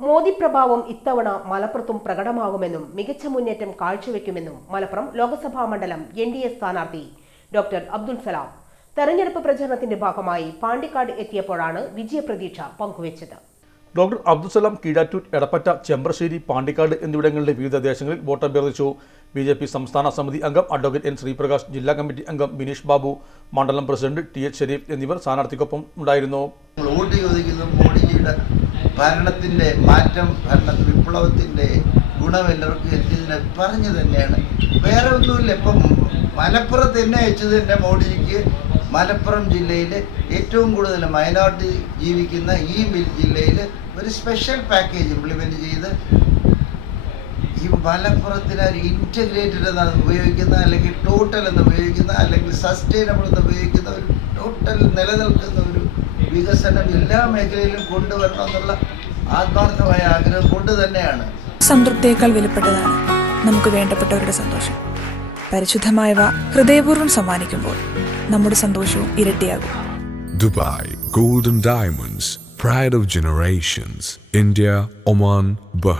മോദി പ്രഭാവം ഇത്തവണ മലപ്പുറത്തും പ്രകടമാകുമെന്നും മികച്ച മുന്നേറ്റം കാഴ്ചവെക്കുമെന്നും മലപ്പുറം ലോക്സഭാ മണ്ഡലം NDA സ്ഥാനാർത്ഥി ഡോക്ടർ അബ്ദുൽ സലാം തെരഞ്ഞെടുപ്പ് പ്രചരണത്തിന്റെ ഭാഗമായി പാണ്ടിക്കാട് എത്തിയപ്പോഴാണ് വിജയപ്രതീക്ഷ പങ്കുവച്ചത്. ഡോക്ടർ അബ്ദുൽ സലാം കീഴാറ്റൂർ, എടപ്പറ്റ, ചെമ്പ്രശ്ശേരി, പാണ്ടിക്കാട് എന്നിവിടങ്ങളിലെ വിവിധ ദേശങ്ങളിൽ വോട്ടഭ്യർത്ഥിച്ചു. BJP സംസ്ഥാന സമിതി അംഗം അഡ്വക്കേറ്റ് N. ശ്രീപ്രകാശ്, ജില്ലാ കമ്മിറ്റി അംഗം ബിനീഷ് ബാബു, മണ്ഡലം പ്രസിഡന്റ് TH ഷെരീഫ് എന്നിവർ സ്ഥാനാർത്ഥിക്കൊപ്പം ഉണ്ടായിരുന്നു. വോട്ട് ചോദിക്കുന്നു. മോഡിജിയുടെ ഭരണത്തിന്റെ മാറ്റം, വിപ്ലവത്തിന്റെ ഗുണം എല്ലാവർക്കും എത്തിയതിനെ പറഞ്ഞു തന്നെയാണ്. വേറെ ഒന്നുമില്ല. ഇപ്പം മലപ്പുറത്ത് എന്നെ അയച്ചത് തന്നെ മോഡിജിക്ക് മലപ്പുറം ജില്ലയിൽ ഏറ്റവും കൂടുതൽ മൈനോറിറ്റി ജീവിക്കുന്ന ഈ ജില്ലയിൽ ഒരു സ്പെഷ്യൽ പാക്കേജ് ഇംപ്ലിമെന്റ് ചെയ്ത് ഈ മലപ്പുറത്തിന് ഒരു ഇൻറ്റഗ്രേറ്റഡ് എന്നാണ് ഉപയോഗിക്കുന്ന, അല്ലെങ്കിൽ ടോട്ടൽ എന്ന് ഉപയോഗിക്കുന്ന, അല്ലെങ്കിൽ സസ്റ്റൈനബിൾ എന്ന് ഉപയോഗിക്കുന്ന ഒരു ടോട്ടൽ നിലനിൽക്കുന്ന ഒരു വികസനം എല്ലാ മേഖലയിലും കൊണ്ടുവരണമെന്നുള്ള ആത്മാർത്ഥമായ ആഗ്രഹം കൊണ്ട് തന്നെയാണ്. സംതൃപ്തിയേക്കാൾ വിലപ്പെട്ടതാണ് നമുക്ക് വേണ്ടപ്പെട്ടവരുടെ സന്തോഷം. പരിശുദ്ധമായവ ഹൃദയപൂർവ്വം സമ്മാനിക്കുമ്പോൾ നമ്മുടെ സന്തോഷവും ഇരട്ടിയാകും. Dubai golden diamonds, pride of generations, India, Oman, Bahrain.